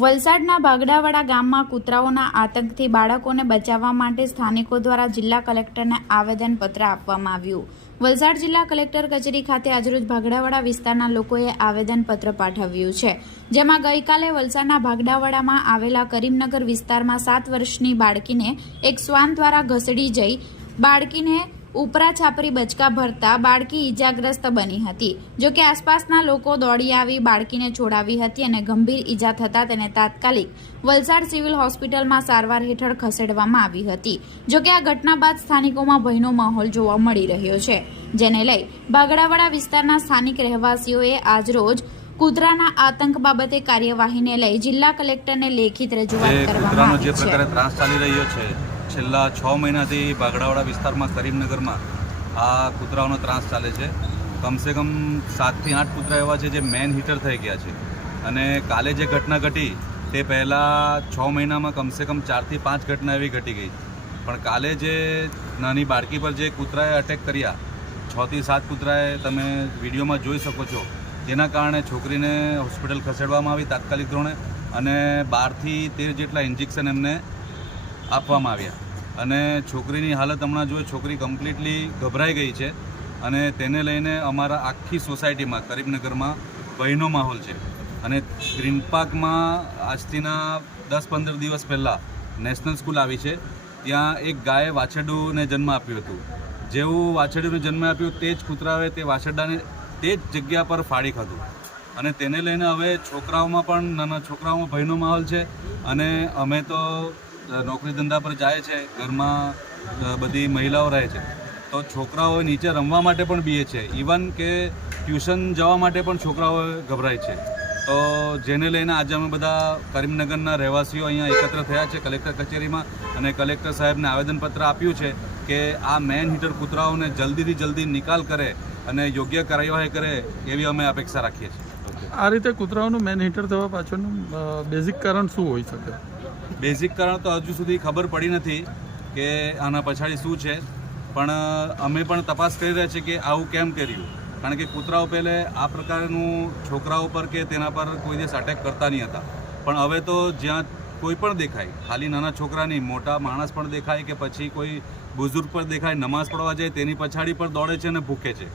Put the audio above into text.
વલસાડના ભાગડાવાડા ગામમાં કૂતરાઓના આતંકથી બાળકોને બચાવવા માટે સ્થાનિકો દ્વારા જિલ્લા કલેક્ટરને આવેદનપત્ર આપવામાં આવ્યું। વલસાડ જિલ્લા કલેક્ટર કચેરી ખાતે આજરોજ ભાગડાવાડા વિસ્તારના લોકોએ આવેદનપત્ર પાઠવ્યું છે, જેમાં ગઈકાલે વલસાડના ભાગડાવાડામાં આવેલા કરીમનગર વિસ્તારમાં 7 વર્ષની બાળકીને એક શ્વાન દ્વારા ઘસડી જઈ બાળકીને ઉપરા છાપરી બચકા ભરતા બાળકી ઈજાગ્રસ્ત બની હતી। જો કે આસપાસના લોકો દોડી આવી બાળકીને છોડાવી હતી અને ગંભીર ઈજા થતાં તેને તાત્કાલિક વલસાડ સિવિલ હોસ્પિટલમાં સારવાર હેઠળ ખસેડવામાં આવી હતી। જો કે આ ઘટના બાદ સ્થાનિકોમાં ભયનો માહોલ જોવા મળી રહ્યો છે, જેને લઈ ભાગડાવાડા વિસ્તારના સ્થાનિક રહેવાસીઓએ આજરોજ કૂતરાના આતંક બાબતે કાર્યવાહીને લઈ જિલ્લા કલેક્ટરને લેખિત રજૂઆત કરવામાં આવી છે। છેલ્લા 6 મહિનાથી ભાગડાવાડા વિસ્તારમાં કરીમનગરમાં આ કૂતરાઓનો ત્રાસ ચાલે છે। કમસે કમ 7 થી 8 કૂતરા એવા છે જે મેન હીટર થઈ ગયા છે અને કાલે જે ઘટના ઘટી તે પહેલાં 6 મહિનામાં કમસે કમ 4 થી 5 ઘટના એવી ઘટી ગઈ, પણ કાલે જે નાની બાળકી પર જે કૂતરાએ અટેક કર્યા 6 થી 7 કૂતરાએ તમે વિડીયોમાં જોઈ શકો છો, જેના કારણે છોકરીને હોસ્પિટલ ખસેડવામાં આવી તાત્કાલિક ધોરણે અને 12 થી 13 જેટલા ઇન્જેક્શન એમને આપવામાં આવ્યા અને છોકરીની હાલત હમણાં જોઈએ, છોકરી કમ્પ્લીટલી ગભરાઈ ગઈ છે અને તેને લઈને અમારા આખી સોસાયટીમાં કરીમનગરમાં ભયનો માહોલ છે। અને ગ્રીન પાર્કમાં આજથીના 10-15 દિવસ પહેલાં નેશનલ સ્કૂલ આવી છે, ત્યાં એક ગાયે વાછરડુંને જન્મ આપ્યું હતું। જેવું વાછરડુંને જન્મ આપ્યું તે જ કૂતરાએ તે વાછરડાને તે જ જગ્યા પર ફાડી ખાધું અને તેને લઈને હવે છોકરાઓમાં પણ નાના છોકરાઓમાં ભયનો માહોલ છે અને અમે તો નોકરી ધંધા પર જાય છે, ઘરમાં બધી મહિલાઓ રહે છે, તો છોકરાઓ નીચે રમવા માટે પણ બીએ છે, ઇવન કે ટ્યુશન જવા માટે પણ છોકરાઓ ગભરાય છે। તો જેને લઈને આજે અમે બધા કરીમનગરના રહેવાસીઓ અહીંયા એકત્ર થયા છે કલેક્ટર કચેરીમાં અને કલેક્ટર સાહેબને આવેદનપત્ર આપ્યું છે કે આ મેન હીટર કૂતરાઓને જલ્દીથી જલ્દી નિકાલ કરે અને યોગ્ય કાર્યવાહી કરે એવી અમે અપેક્ષા રાખીએ છીએ। આ રીતે કૂતરાઓનું મેન હીટર થવા પાછળનું બેઝિક કારણ શું હોઈ શકે? બેઝિક કારણ તો હજુ સુધી ખબર પડી નથી કે આના પછાડી શું છે, પણ અમે પણ તપાસ કરી રહ્યા છીએ કે આવું કેમ કર્યું, કારણ કે કૂતરાઓ પહેલે આ પ્રકારનું છોકરાઓ પર કે તેના પર કોઈ દિવસ અટેક કરતા નહીં હતા, પણ હવે તો જ્યાં કોઈ પણ દેખાય, ખાલી નાના છોકરા નહીં, મોટા માણસ પણ દેખાય કે પછી કોઈ બુઝુર્ગ પર દેખાય, નમાઝ પઢવા જાય તેની પછાડી પર દોડે છે અને ભૂકે છે।